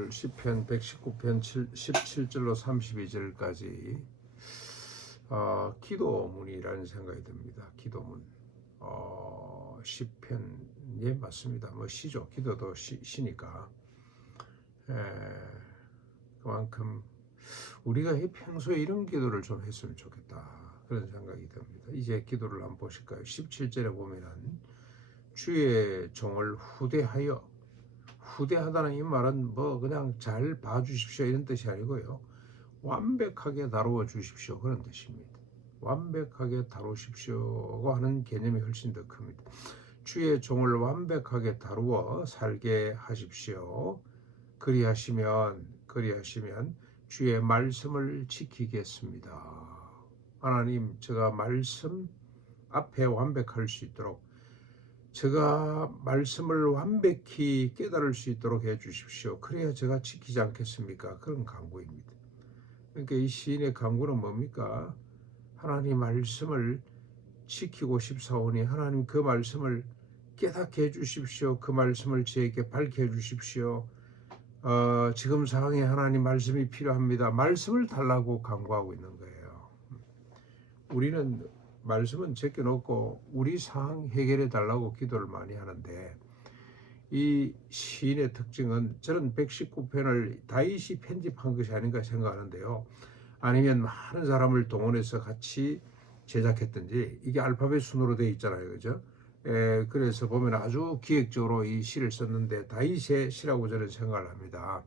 오늘 시편 119편 17절로 32절까지 기도문이라는 생각이 듭니다. 기도문. 시편에 맞습니다. 뭐 시죠. 기도도 시니까. 그만큼 우리가 평소에 이런 기도를 좀 했으면 좋겠다. 그런 생각이 듭니다. 이제 기도를 한번 보실까요? 17절에 보면은 주의 종을 후대하다는 이 말은 뭐 그냥 잘 봐주십시오 이런 뜻이 아니고요. 완벽하게 다루어 주십시오 그런 뜻입니다. 완벽하게 다루십시오 하는 개념이 훨씬 더 큽니다. 주의 종을 완벽하게 다루어 살게 하십시오. 그리하시면 주의 말씀을 지키겠습니다. 하나님, 제가 말씀 앞에 완벽할 수 있도록, 제가 말씀을 완벽히 깨달을 수 있도록 해주십시오. 그래야 제가 지키지 않겠습니까? 그런 간구입니다. 그러니까 이 시인의 간구는 뭡니까? 하나님 말씀을 지키고 싶사오니 하나님 그 말씀을 깨닫게 해주십시오. 그 말씀을 저에게 밝혀 주십시오. 지금 상황에 하나님 말씀이 필요합니다. 말씀을 달라고 간구하고 있는 거예요. 우리는 말씀은 제껴놓고 우리 상황 해결해 달라고 기도를 많이 하는데, 이 시인의 특징은 저는 119편을 다윗이 편집한 것이 아닌가 생각하는데요. 아니면 많은 사람을 동원해서 같이 제작했든지, 이게 알파벳 순으로 되어 있잖아요. 그죠? 그래서 보면 아주 기획적으로 이 시를 썼는데 다윗의 시라고 저는 생각을 합니다.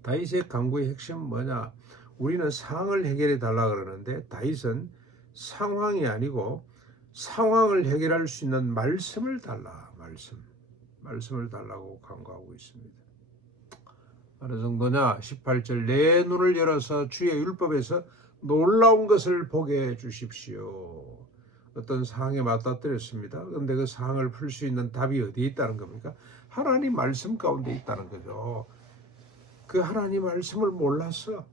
다윗의 간구의 핵심은 뭐냐? 우리는 상황을 해결해 달라 그러는데 다윗은 상황이 아니고 상황을 해결할 수 있는 말씀을 달라. 말씀을 달라고 간구하고 있습니다. 어느 정도냐? 18절 내 눈을 열어서 주의 율법에서 놀라운 것을 보게 해 주십시오. 어떤 상황에 맞닥뜨렸습니다. 그런데 그 상황을 풀 수 있는 답이 어디에 있다는 겁니까? 하나님 말씀 가운데 있다는 거죠. 그 하나님 말씀을 몰라서,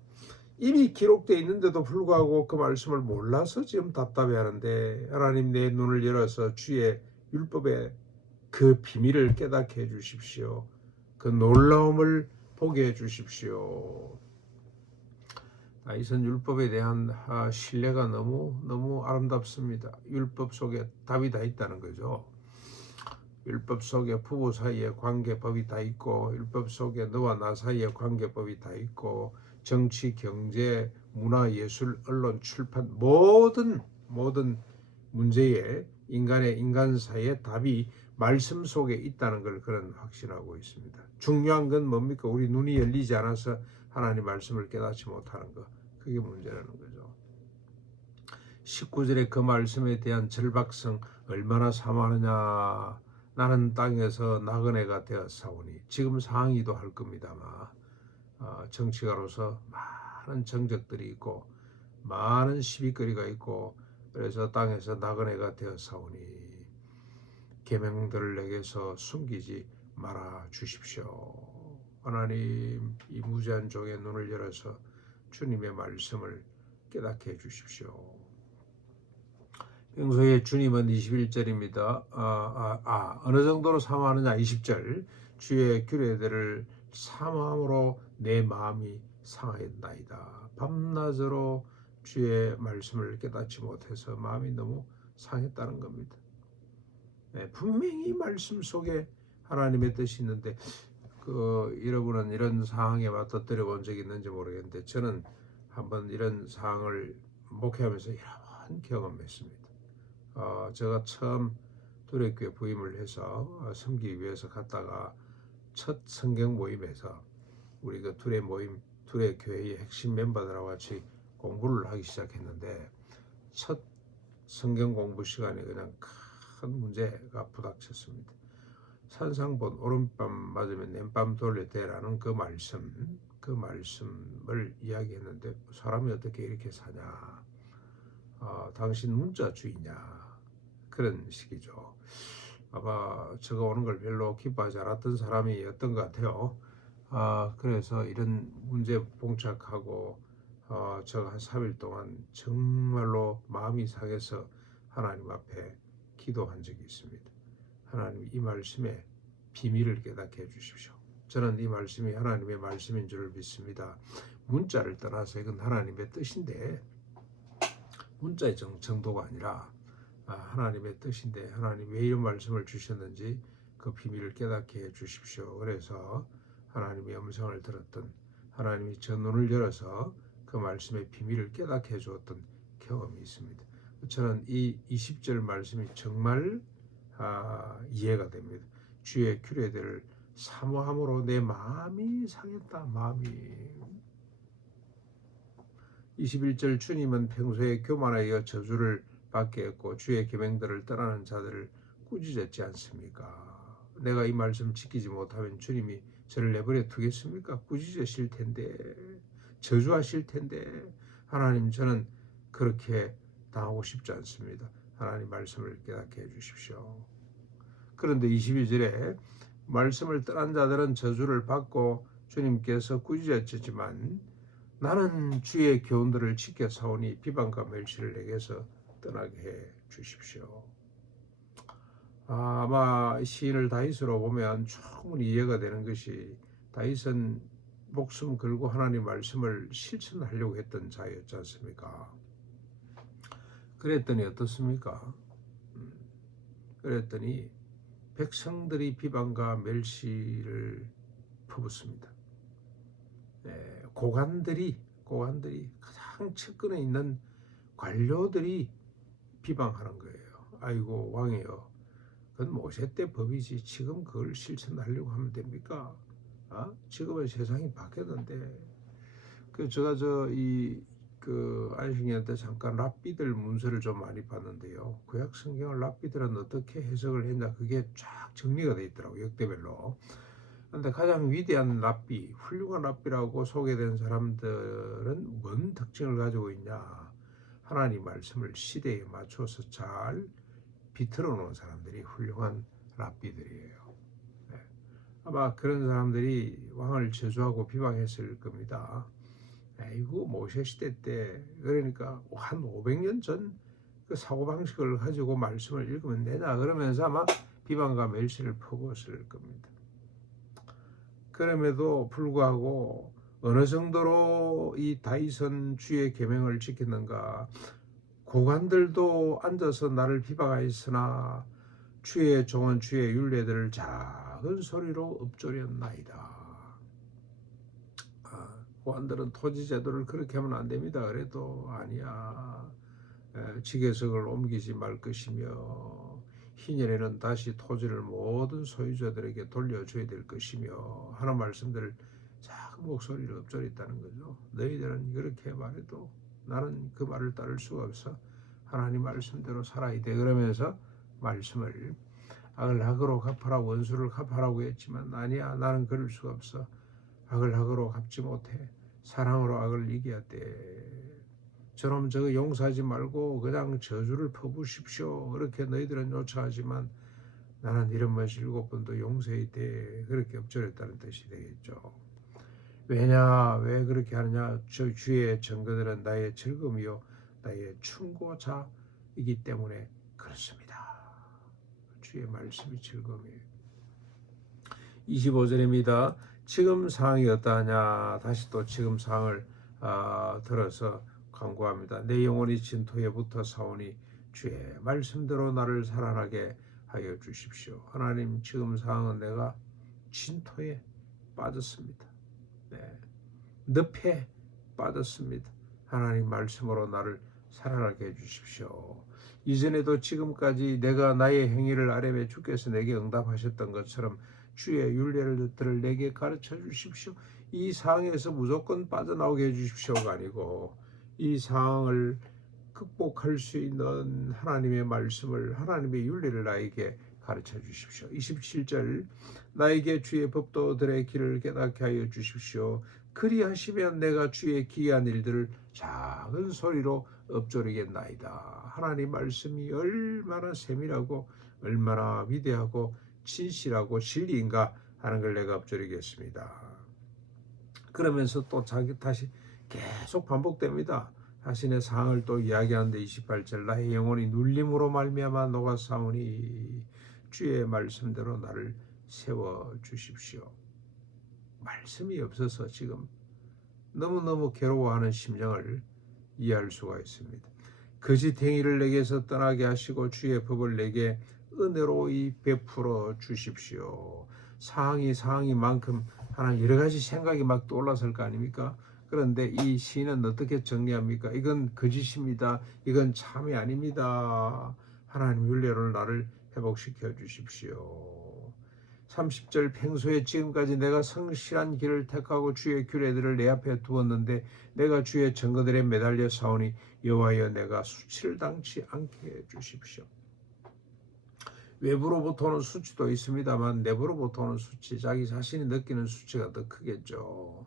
이미 기록되어 있는데도 불구하고 그 말씀을 몰라서 지금 답답해하는데, 하나님 내 눈을 열어서 주의 율법의 그 비밀을 깨닫게 해주십시오. 그 놀라움을 보게 해주십시오. 다윗은 율법에 대한 신뢰가 너무 아름답습니다. 율법 속에 답이 다 있다는 거죠. 율법 속에 부부 사이의 관계법이 다 있고, 율법 속에 너와 나 사이의 관계법이 다 있고, 정치, 경제, 문화, 예술, 언론, 출판 모든 문제에 인간 사이의 답이 말씀 속에 있다는 걸 그는 확신하고 있습니다. 중요한 건 뭡니까? 우리 눈이 열리지 않아서 하나님 말씀을 깨닫지 못하는 것. 그게 문제라는 거죠. 19절에 그 말씀에 대한 절박성 얼마나 사모하느냐. 나는 땅에서 나그네가 되었사오니. 지금 상황이도 할 겁니다만 정치가로서 많은 정적들이 있고 많은 시비거리가 있고, 그래서 땅에서 나그네가 되었사오니 계명들을 내게서 숨기지 말아 주십시오. 하나님, 이 무지한 종의 눈을 열어서 주님의 말씀을 깨닫게 해주십시오. 평소에 주님은 21절입니다. 어느 정도로 사모하느냐? 20절 주의 규례들을 사모함으로 내 마음이 상하였나이다. 밤낮으로 주의 말씀을 깨닫지 못해서 마음이 너무 상했다는 겁니다. 분명히 말씀 속에 하나님의 뜻이 있는데, 여러분은 이런 상황에 맞닥뜨려 본 적이 있는지 모르겠는데, 저는 한번 이런 상황을 목회하면서 이런 경험했습니다. 제가 처음 두레교회 부임을 해서 섬기기 위해서 갔다가 첫 성경 모임에서 우리 그 두레교회의 핵심 멤버들하고 같이 공부를 하기 시작했는데, 첫 성경 공부 시간에 그냥 큰 문제가 부닥쳤습니다. 산상본 오른밤 맞으면 맨밤 돌려대라는 그 말씀을 이야기했는데, 사람이 어떻게 이렇게 사냐, 당신 문자주의냐, 그런 식이죠. 아마 제가 오는 걸 별로 기뻐하지 않았던 사람이었던 것 같아요. 그래서 이런 문제 봉착하고 제가 한 3일 동안 정말로 마음이 상해서 하나님 앞에 기도한 적이 있습니다. 하나님, 이 말씀의 비밀을 깨닫게 해주십시오. 저는 이 말씀이 하나님의 말씀인 줄 믿습니다. 문자를 떠나서 이건 하나님의 뜻인데, 문자의 정도가 아니라 하나님의 뜻인데, 하나님 왜 이런 말씀을 주셨는지 그 비밀을 깨닫게 해 주십시오. 그래서 하나님의 음성을 들었던, 하나님이 저 눈을 열어서 그 말씀의 비밀을 깨닫게 해 주었던 경험이 있습니다. 저는 이 20절 말씀이 정말 이해가 됩니다. 주의 규례들을 사모함으로 내 마음이 상했다. 마음이. 21절 주님은 평소에 교만하여 저주를 받게 했고 주의 계명들을 떠나는 자들을 꾸짖었지 않습니까? 내가 이 말씀 지키지 못하면 주님이 저를 내버려 두겠습니까? 꾸짖으실 텐데, 저주하실 텐데. 하나님, 저는 그렇게 당하고 싶지 않습니다. 하나님 말씀을 깨닫게 해주십시오. 그런데 22절에 말씀을 떠난 자들은 저주를 받고 주님께서 꾸짖었지만 나는 주의 교훈들을 지켜 사오니 비방과 멸시를 내게서 떠나게 해 주십시오. 아마 시인을 다윗으로 보면 충분히 이해가 되는 것이, 다윗은 목숨 걸고 하나님 말씀을 실천하려고 했던 자였지 않습니까? 그랬더니 어떻습니까? 그랬더니 백성들이 비방과 멸시를 퍼붓습니다. 고관들이 가장 측근에 있는 관료들이 비방하는 거예요. 아이고 왕이여, 그건 모세 때 법이지 지금 그걸 실천하려고 하면 됩니까? 지금은 세상이 바뀌었는데. 제가 안식년 때 잠깐 랍비들 문서를 좀 많이 봤는데요. 구약 성경을 랍비들은 어떻게 해석을 했냐, 그게 쫙 정리가 돼 있더라고요, 역대별로. 근데 가장 위대한 랍비, 훌륭한 랍비라고 소개된 사람들은 뭔 특징을 가지고 있냐? 하나님 말씀을 시대에 맞춰서 잘 비틀어 놓은 사람들이 훌륭한 랍비들이에요. 아마 그런 사람들이 왕을 저주하고 비방했을 겁니다. 아이고 모세 시대 때, 그러니까 한 500년 전 그 사고방식을 가지고 말씀을 읽으면 되냐, 그러면서 아마 비방과 멸시를 퍼부었을 겁니다. 그럼에도 불구하고 어느 정도로 이 다윗은 주의 계명을 지켰는가? 고관들도 앉아서 나를 비방하였으나 주의 종은 주의 율례들을 작은 소리로 읊조렸나이다. 고관들은 토지 제도를 그렇게 하면 안 됩니다. 그래도 아니야. 지계석을 옮기지 말 것이며 희년에는 다시 토지를 모든 소유자들에게 돌려줘야 될 것이며 하는 말씀들을 작은 목소리로 읊조렸다는 거죠. 너희들은 그렇게 말해도 나는 그 말을 따를 수가 없어. 하나님 말씀대로 살아야 돼. 그러면서 말씀을 악을 악으로 갚아라, 원수를 갚아라고 했지만 아니야, 나는 그럴 수가 없어. 악을 악으로 갚지 못해. 사랑으로 악을 이겨야 돼. 저놈 저거 용서하지 말고 그냥 저주를 퍼부십시오. 그렇게 너희들은 요청하지만 나는 7번 7번도 용서해야 돼. 그렇게 엎드렸다는 뜻이 되겠죠. 왜냐, 왜 그렇게 하느냐? 저 주의 증거들은 나의 즐거움이요 나의 충고자이기 때문에 그렇습니다. 주의 말씀이 즐거움이에요. 25절입니다. 지금 상황이 어떠하냐? 다시 또 지금 상황을 들어서 간구합니다. 내 영혼이 진토에 붙어 사오니 주의 말씀대로 나를 살아나게 하여 주십시오. 하나님, 지금 상황은 내가 진토에 빠졌습니다. 늪에 빠졌습니다. 하나님 말씀으로 나를 살아나게 해주십시오. 이전에도 지금까지 내가 나의 행위를 아뢰매 주께서 내게 응답하셨던 것처럼 주의 율례들을 내게 가르쳐 주십시오. 이 상황에서 무조건 빠져나오게 해주십시오가 아니고 이 상황을 극복할 수 있는 하나님의 말씀을, 하나님의 율례를 나에게 가르쳐 주십시오. 27절, 나에게 주의 법도들의 길을 깨닫게 하여 주십시오. 그리하시면 내가 주의 기이한 일들을 작은 소리로 읊조리겠나이다. 하나님 말씀이 얼마나 세밀하고 얼마나 위대하고 진실하고 진리인가 하는 걸 내가 읊조리겠습니다. 그러면서 또 다시 계속 반복됩니다. 자신의 상황을 또 이야기하는데 28절, 나의 영혼이 눌림으로 말미암아 녹아싸우니 주의 말씀대로 나를 세워주십시오. 말씀이 없어서 지금 너무너무 괴로워하는 심정을 이해할 수가 있습니다. 거짓 행위를 내게서 떠나게 하시고 주의 법을 내게 은혜로이 베풀어 주십시오. 상황이 만큼 하나님 여러 가지 생각이 막 떠올랐을 거 아닙니까? 그런데 이 시인은 어떻게 정리합니까? 이건 거짓입니다. 이건 참이 아닙니다. 하나님 율례로 나를 회복시켜 주십시오. 30절 평소에 지금까지 내가 성실한 길을 택하고 주의 규례들을 내 앞에 두었는데 내가 주의 증거들에 매달려 사오니 여호와여 내가 수치를 당치 않게 해 주십시오. 외부로부터 오는 수치도 있습니다만 내부로부터 오는 수치, 자기 자신이 느끼는 수치가 더 크겠죠.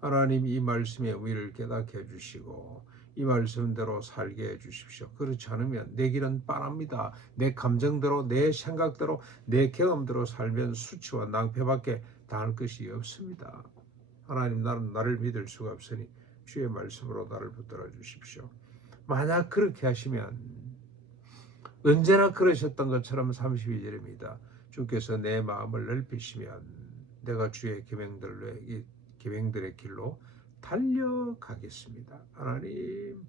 하나님 이 말씀의 의미를 깨닫게 해주시고 이 말씀대로 살게 해주십시오. 그렇지 않으면 내 길은 빤합니다. 내 감정대로, 내 생각대로, 내 경험대로 살면 수치와 낭패밖에 당할 것이 없습니다. 하나님 나를 믿을 수가 없으니 주의 말씀으로 나를 붙들어 주십시오. 만약 그렇게 하시면 언제나 그러셨던 것처럼 32절입니다. 주께서 내 마음을 넓히시면 내가 주의 계명들의 길로 달려가겠습니다. 하나님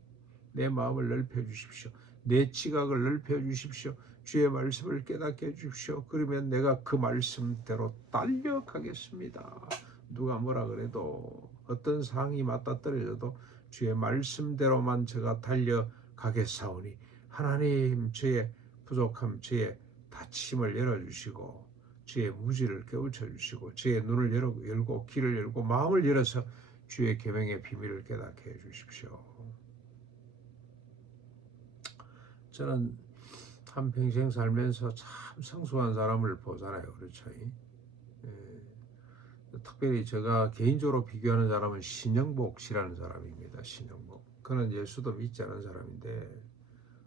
내 마음을 넓혀 주십시오. 내 지각을 넓혀 주십시오. 주의 말씀을 깨닫게 해 주십시오. 그러면 내가 그 말씀대로 달려가겠습니다. 누가 뭐라 그래도 어떤 상황이 맞닥뜨려져도 주의 말씀대로만 제가 달려가겠사오니 하나님 저의 부족함, 저의 다침을 열어주시고 주의 무지를 깨우쳐 주시고 주의 눈을 열고 귀를 열고 마음을 열어서 주의 계명의 비밀을 깨닫게 해 주십시오. 저는 한평생 살면서 참 성숙한 사람을 보잖아요. 그렇죠? 특별히 제가 개인적으로 비교하는 사람은 신영복 씨라는 사람입니다. 신영복. 그는 예수도 믿지 않은 사람인데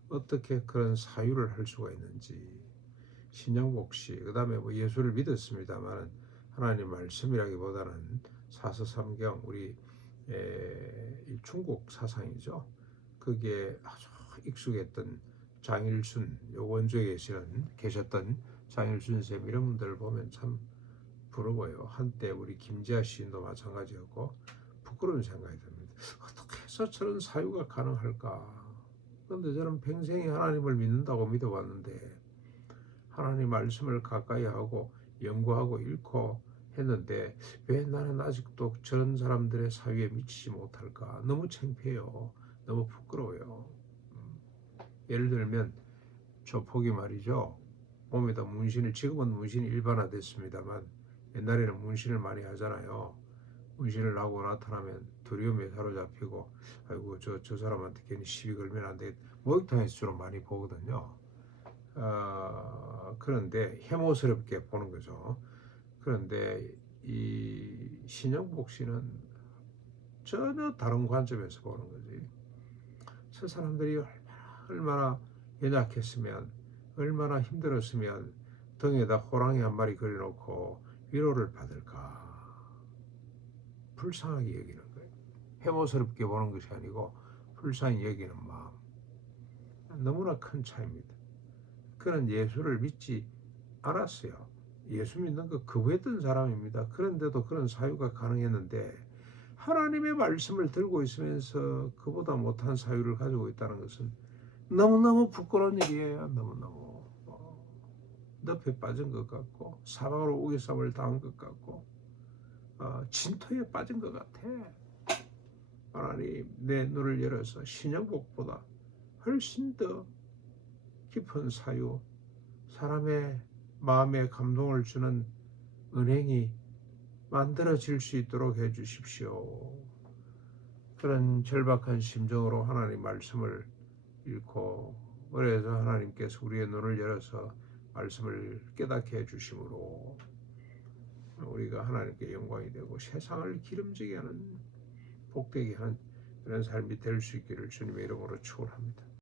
어떻게 그런 사유를 할 수가 있는지. 신영복 씨, 그 다음에 뭐 예수를 믿었습니다만 하나님 말씀이라기보다는 사서삼경 우리 중국 사상이죠. 그게 아주 익숙했던 장일순, 원주에 계셨던 장일순 쌤 이런 분들을 보면 참 부러워요. 한때 우리 김지아 시인도 마찬가지였고 부끄러운 생각이 듭니다. 어떻게 해서 저런 사유가 가능할까? 그런데 저는 평생에 하나님을 믿는다고 믿어왔는데 하나님 말씀을 가까이 하고 연구하고 읽고 했는데 왜 나는 아직도 저런 사람들의 사유에 미치지 못할까? 너무 창피해요. 너무 부끄러워요. 예를 들면 조폭이 말이죠. 몸에다 문신을, 지금은 문신이 일반화됐습니다만 옛날에는 문신을 많이 하잖아요. 문신을 하고 나타나면 두려움에 사로잡히고 아이고 저 사람한테 괜히 시비 걸면 안 되겠다. 목욕탕에서 주로 많이 보거든요. 그런데 혐오스럽게 보는 거죠. 그런데 이 신영복 씨는 전혀 다른 관점에서 보는 거지. 저 사람들이 얼마나 연약했으면 얼마나 힘들었으면 등에다 호랑이 한 마리 그려놓고 위로를 받을까. 불쌍하게 여기는 거예요. 혐오스럽게 보는 것이 아니고 불쌍히 여기는 마음. 너무나 큰 차이입니다. 그는 예수를 믿지 않았어요. 예수 믿는 거 거부했던 사람입니다. 그런데도 그런 사유가 가능했는데 하나님의 말씀을 들고 있으면서 그보다 못한 사유를 가지고 있다는 것은 너무너무 부끄러운 일이에요. 너무너무 늪에 빠진 것 같고 사방으로 우겨쌈을 당한 것 같고 진토에 빠진 것 같아. 하나님 내 눈을 열어서 신영복보다 훨씬 더 깊은 사유, 사람의 마음에 감동을 주는 은행이 만들어질 수 있도록 해주십시오. 그런 절박한 심정으로 하나님 말씀을 읽고 그래서 하나님께서 우리의 눈을 열어서 말씀을 깨닫게 해주심으로 우리가 하나님께 영광이 되고 세상을 기름지게 하는 복되게 하는 그런 삶이 될 수 있기를 주님의 이름으로 축원합니다.